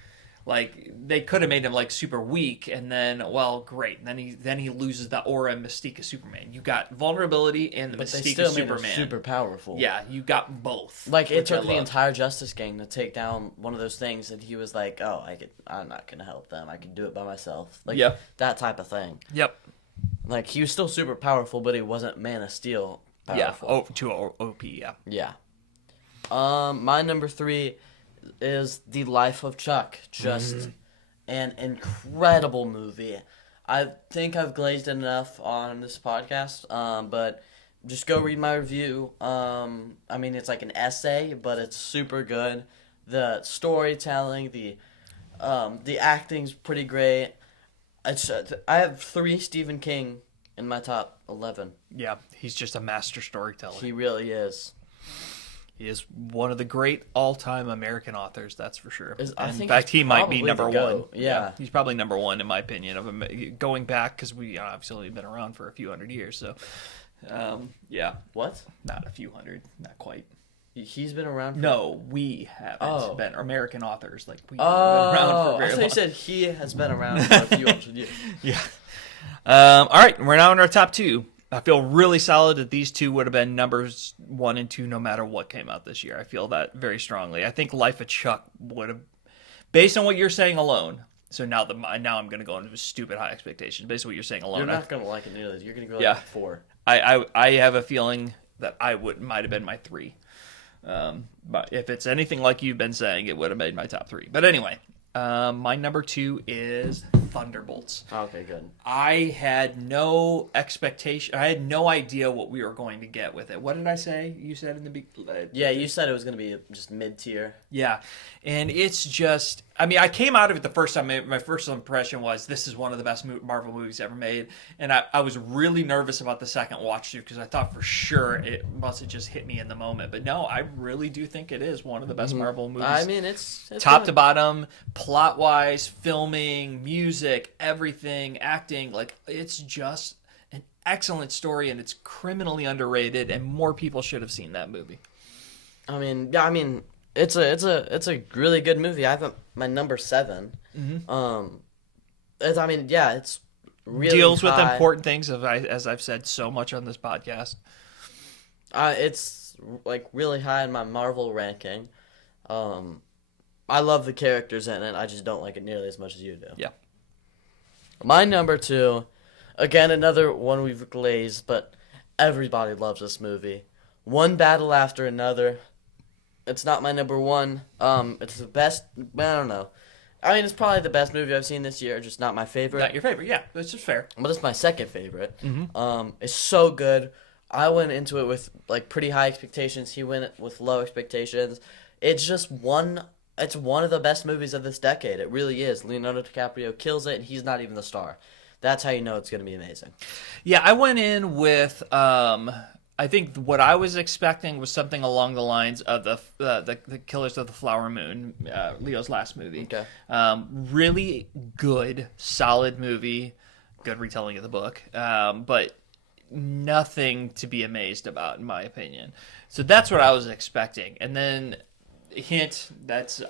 Like, they could have made him, like, super weak, and then, well, great. And then he loses the aura and mystique of Superman. You got vulnerability and the But they mystique still of made him Superman. super powerful. Yeah, you got both. Like, it which I took the love. entire Justice Gang to take down one of those things, and he was like, "Oh, I'm not gonna help them. I can do it by myself." Like, Yeah. that type of thing. Yep. Like, he was still super powerful, but he wasn't Man of Steel powerful. Yeah. To OP, yeah. Yeah. My number 3 is The Life of Chuck. Just an incredible movie. I think I've glazed it enough on this podcast, but just go read my review. I mean, it's like an essay, but it's super good. The storytelling, the acting's pretty great. I have 3 Stephen King in my top 11. Yeah, he's just a master storyteller. He really is. He is one of the great all-time American authors, that's for sure. I In think fact, he's he might be probably number the one. GOAT. Yeah. He's probably number one in my opinion of going back because we obviously been around for a few hundred years. So, yeah, What? not a few hundred, not quite. He's been around for... No, we haven't Oh. been American authors. Like we Oh, haven't been around for I very thought long. you said he has been around for a few hundred years. Yeah. All right, we're now in our top 2. I feel really solid that these 2 would have been numbers 1 and 2 no matter what came out this year. I feel that very strongly. I think Life of Chuck would have, based on what you're saying alone. So now I'm going to go into stupid high expectations. Based on what you're saying alone, You're not going to like it nearly. You're going to go Yeah. like 4. I have a feeling that might have been my 3. But if it's anything like you've been saying, it would have made my top 3. But anyway, my number 2 is Thunderbolts. Okay, good. I had no expectation. I had no idea what we were going to get with it. What did I say? You said in the beginning. Yeah, you said it was going to be just mid-tier. Yeah, and it's just. I mean, I came out of it the first time. My first impression was this is one of the best Marvel movies ever made, and I was really nervous about the second watch through because I thought for sure it must have just hit me in the moment. But no, I really do think it is one of the best Marvel movies. I mean, it's Top good. to bottom, plot wise, filming, music, everything, acting, like it's just an excellent story and it's criminally underrated and more people should have seen that movie. I mean, it's a really good movie. I have my number 7. It's really Deals with high. important things as I've said so much on this podcast. It's like really high in my Marvel ranking. I love the characters in it. I just don't like it nearly as much as you do. Yeah. My number 2, again, another one we've glazed, but everybody loves this movie. One Battle After Another. It's not my number 1. It's the best. I don't know. I mean, it's probably the best movie I've seen this year, just not my favorite. Not your favorite, yeah, that's just fair. But it's my second favorite. It's so good. I went into it with like pretty high expectations. He went with low expectations. It's just one. It's one of the best movies of this decade. It really is. Leonardo DiCaprio kills it, and he's not even the star. That's how you know it's going to be amazing. Yeah, I went in with I think what I was expecting was something along the lines of the Killers of the Flower Moon, Leo's last movie. Okay. Really good, solid movie, good retelling of the book, but nothing to be amazed about, in my opinion. So that's what I was expecting. And then, hint,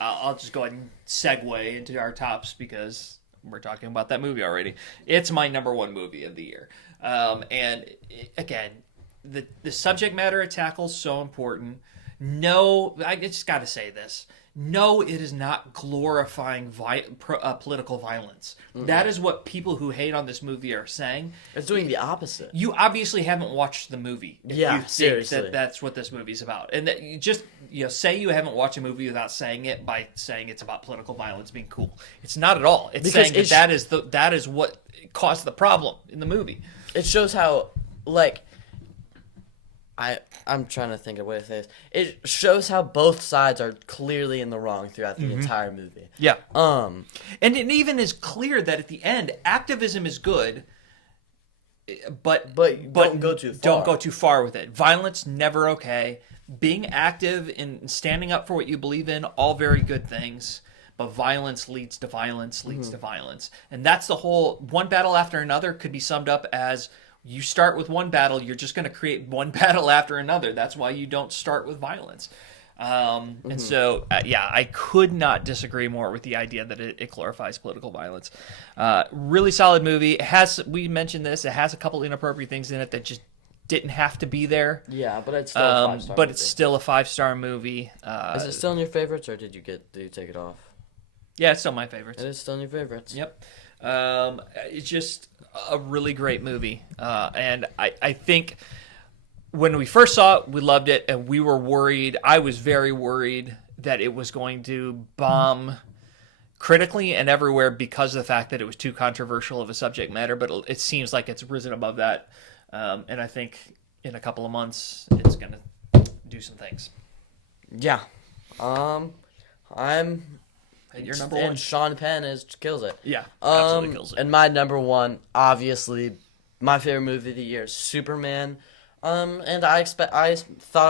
I'll just go ahead and segue into our tops because we're talking about that movie already. It's my number 1 movie of the year. And again, the subject matter it tackles so important. No, I just got to say this. No, it is not glorifying political violence. Mm-hmm. That is what people who hate on this movie are saying. It's doing the opposite. You obviously haven't watched the movie. If Yeah, you think seriously. that's what this movie's about. And that you just say you haven't watched a movie without saying it by saying it's about political violence being cool. It's not at all. It's Because saying that is what caused the problem in the movie. It shows how, like, I'm trying to think of a way to say this. It shows how both sides are clearly in the wrong throughout the entire movie. Yeah. Um, And it even is clear that at the end, activism is good, but don't go too far. Don't go too far with it. Violence, never okay. Being active and standing up for what you believe in, all very good things. But violence leads to violence, leads to violence. And that's the whole one battle after another could be summed up as you start with one battle, you're just going to create one battle after another. That's why you don't start with violence. And so, I could not disagree more with the idea that it glorifies political violence. Really solid movie. We mentioned this, it has a couple inappropriate things in it that just didn't have to be there. yeah, but it's still a 5-star But movie. it's still a 5-star movie. Is it still in your favorites, or did you take it off? Yeah, it's still my favorites. It is still in your favorites. Yep. It's just a really great movie. And I think when we first saw it, we loved it, and we were worried. I was very worried that it was going to bomb critically and everywhere because of the fact that it was too controversial of a subject matter, but it seems like it's risen above that. And I think in a couple of months, it's gonna do some things. Yeah. I'm And your number and one? Sean Penn kills it. Yeah, absolutely kills it. And my number one, obviously, my favorite movie of the year, Superman. And I thought I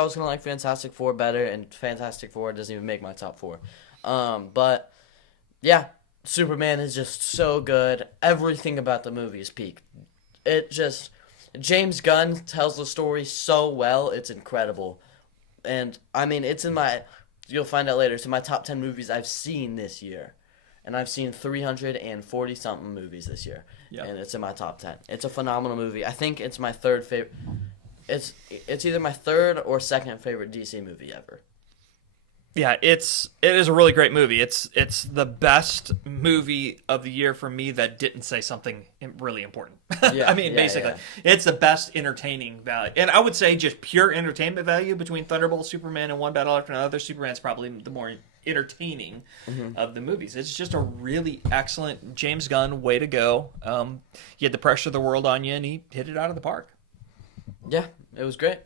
was gonna like Fantastic Four better, and Fantastic Four doesn't even make my top four. But yeah, Superman is just so good. Everything about the movie is peak. James Gunn tells the story so well. It's incredible, and I mean, you'll find out later. It's in my top 10 movies I've seen this year. And I've seen 340 something movies this year. Yep. And it's in my top 10. It's a phenomenal movie. I think it's my third favorite. It's either my third or second favorite DC movie ever. Yeah, it is a really great movie. It's the best movie of the year for me that didn't say something really important. Yeah, I mean, basically, it's the best entertaining value, and I would say just pure entertainment value between Thunderbolt, Superman, and One Battle After Another. Superman's probably the more entertaining of the movies. It's just a really excellent James Gunn way to go. He had the pressure of the world on you, and he hit it out of the park. Yeah, it was great.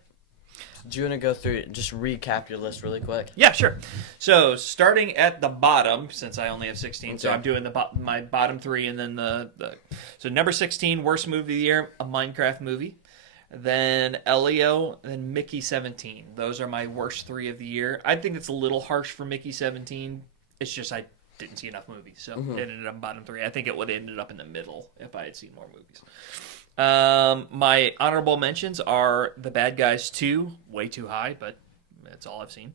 Do you want to go through it, just recap your list really quick? Yeah, sure. So starting at the bottom, since I only have 16, Okay. so I'm doing my bottom three, and then so number 16, worst movie of the year, a Minecraft movie. Then Elio, then Mickey 17. Those are my worst three of the year. I think it's a little harsh for Mickey 17. It's just I didn't see enough movies, so it ended up bottom three. I think it would have ended up in the middle if I had seen more movies. My honorable mentions are The Bad Guys 2, way too high, but that's all I've seen.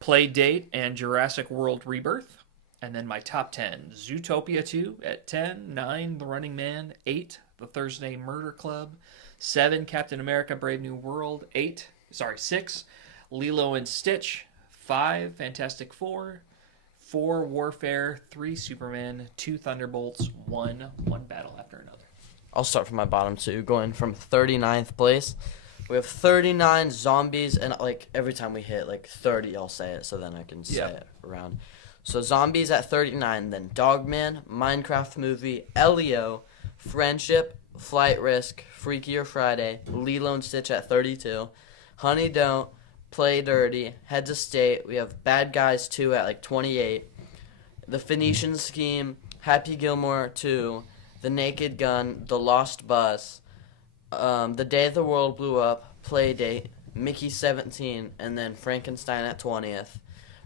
Play Date and Jurassic World Rebirth. And then my top 10, Zootopia 2 at 10, 9, The Running Man, 8, The Thursday Murder Club, 7, Captain America Brave New World, 6, Lilo and Stitch, 5, Fantastic Four, 4, Warfare, 3, Superman, 2, Thunderbolts, 1, One Battle After Another. I'll start from my bottom two, going from 39th place. We have 39 zombies, and like every time we hit like 30, I'll say it, so then I can say it around. So zombies at 39, then Dogman, Minecraft movie, Elio, Friendship, Flight Risk, Freakier Friday, Lilo and Stitch at 32, Honey Don't, Play Dirty, Heads of State. We have Bad Guys 2 at like 28, The Phoenician Scheme, Happy Gilmore 2, The Naked Gun, The Lost Bus, The Day the World Blew Up, Playdate, Mickey 17, and then Frankenstein at 20th.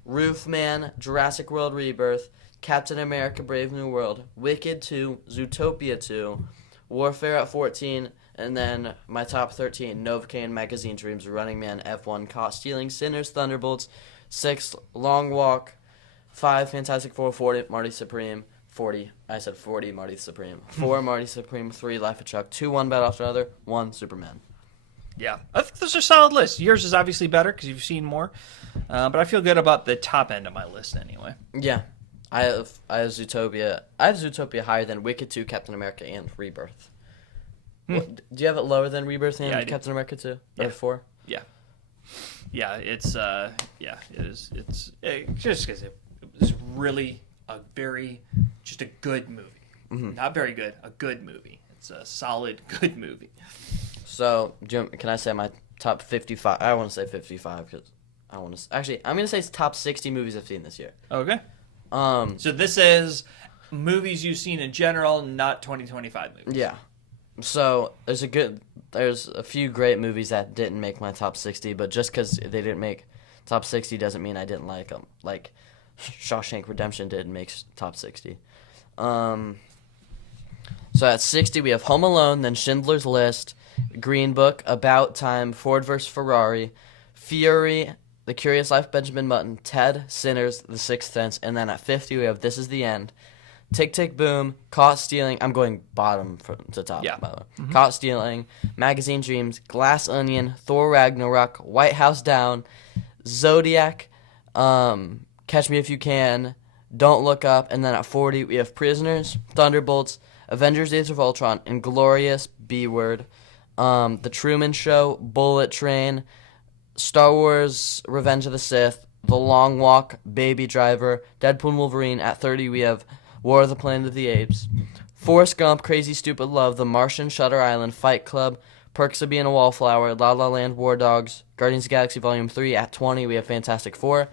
Roofman, Jurassic World Rebirth, Captain America Brave New World, Wicked 2, Zootopia 2, Warfare at 14, and then my top 13, Novocaine, Magazine Dreams, Running Man, F1, Caught Stealing, Sinners, Thunderbolts, 6, Long Walk, 5, Fantastic Four, 40, Marty Supreme, 40, I said 40, Marty Supreme, 4, Marty Supreme, 3, Life of Chuck, 2, One Battle After Another, 1, Superman. Yeah, I think those are solid lists. Yours is obviously better because you've seen more, but I feel good about the top end of my list anyway. Yeah, I have Zootopia. I have Zootopia higher than Wicked 2, Captain America, and Rebirth. What, do you have it lower than Rebirth and Captain America 2? Yeah. Or 4? Yeah, it's it is. Just because it was really just a good movie. Not very good, a good movie. It's a solid, good movie. So, can I say my top 55? I want to say 55 because I want to. Actually, I'm gonna say top 60 movies I've seen this year. Okay. So this is movies you've seen in general, not 2025 movies. Yeah. So there's a few great movies that didn't make my top 60, but just because they didn't make top 60 doesn't mean I didn't like them. Like Shawshank Redemption didn't make top 60. So at 60 we have Home Alone, then Schindler's List, Green Book, About Time, Ford vs. Ferrari, Fury, The Curious Life of Benjamin Button, Ted, Sinners, The Sixth Sense, and then at 50 we have This Is the End, Tick Tick Boom, Caught Stealing. I'm going bottom to top. Yeah. By the way. Caught Stealing, Magazine Dreams, Glass Onion, Thor Ragnarok, White House Down, Zodiac, Catch Me If You Can, Don't Look Up, and then at 40 we have Prisoners, Thunderbolts, Avengers: Age of Ultron, Inglourious, B-Word, The Truman Show, Bullet Train, Star Wars: Revenge of the Sith, The Long Walk, Baby Driver, Deadpool and Wolverine. At 30 we have War of the Planet of the Apes, Forrest Gump, Crazy Stupid Love, The Martian, Shutter Island, Fight Club, Perks of Being a Wallflower, La La Land, War Dogs, Guardians of the Galaxy Volume 3. At 20, we have Fantastic Four.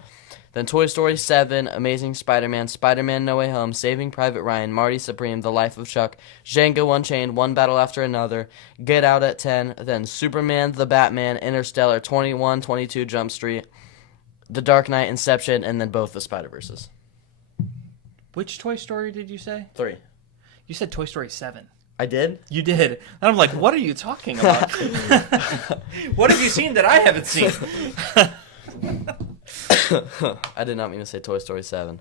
Then Toy Story 7, Amazing Spider-Man, Spider-Man No Way Home, Saving Private Ryan, Marty Supreme, The Life of Chuck, Django Unchained, One Battle After Another, Get Out at 10, then Superman, The Batman, Interstellar, 21, 22 Jump Street, The Dark Knight, Inception, and then both the Spider-Verses. Which Toy Story did you say? 3. You said Toy Story 7. I did? You did. And I'm like, what are you talking about? What have you seen that I haven't seen? I did not mean to say Toy Story 7.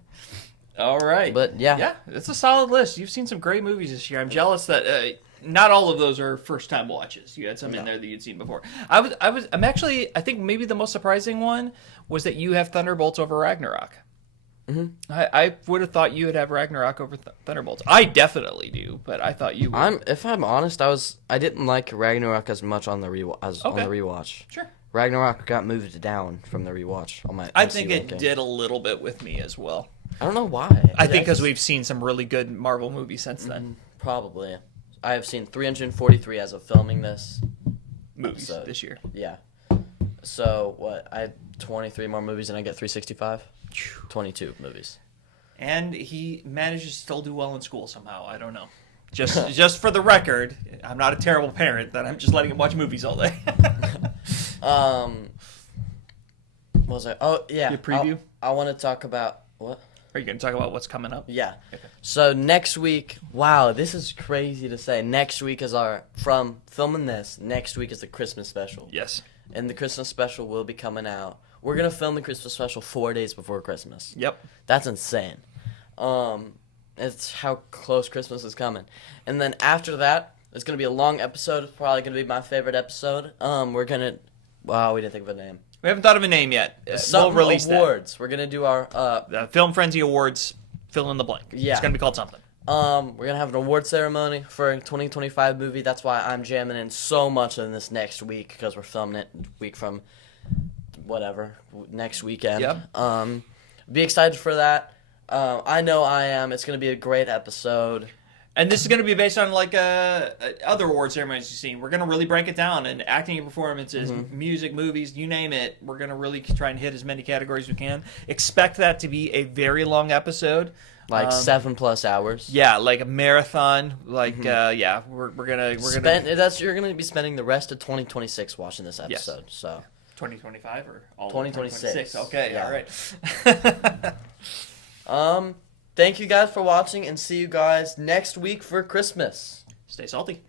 All right. But, yeah. Yeah, it's a solid list. You've seen some great movies this year. I'm jealous that not all of those are first-time watches. You had some in there that you'd seen before. I'm actually, I think maybe the most surprising one was that you have Thunderbolts over Ragnarok. Mm-hmm. I would have thought you would have Ragnarok over Thunderbolts. I definitely do, but I thought you would. If I'm honest, I didn't like Ragnarok as much on the rewatch. Sure. Ragnarok got moved down from the rewatch on my. I MC think ranking. it did a little bit with me as well. I don't know why. I think because we've seen some really good Marvel movies since then. Probably. I have seen 343 as of filming this. Movies this year. Yeah. So what? I have 23 more movies and I get 365. 22 movies. And he manages to still do well in school somehow. I don't know. Just for the record, I'm not a terrible parent that I'm just letting him watch movies all day. What was I? Oh yeah. Your preview? I want to talk about what? Are you going to talk about what's coming up? Yeah. Okay. So next week, wow, this is crazy to say. Next week is from filming this. Next week is the Christmas special. Yes. And the Christmas special will be coming out. We're gonna film the Christmas special 4 days before Christmas. Yep. That's insane. It's how close Christmas is coming. And then after that, it's gonna be a long episode. It's probably gonna be my favorite episode. We didn't think of a name. We haven't thought of a name yet. We'll release awards. We're gonna do our the Film Frenzy Awards. Fill in the blank. Yeah. It's going to be called something. We're gonna have an award ceremony for a 2025 movie. That's why I'm jamming in so much in this next week because we're filming it week from next weekend. Yep. Be excited for that. I know I am. It's gonna be a great episode. And this is going to be based on like other award ceremonies you've seen. We're going to really break it down, and acting and performances, music, movies, you name it. We're going to really try and hit as many categories as we can. Expect that to be a very long episode. Like 7+ hours. Yeah, like a marathon. Like yeah, we're gonna You're gonna be spending the rest of 2026 watching this episode. Yes. So 2025 or all 2026. Okay, Yeah. all right. Thank you guys for watching, and see you guys next week for Christmas. Stay salty.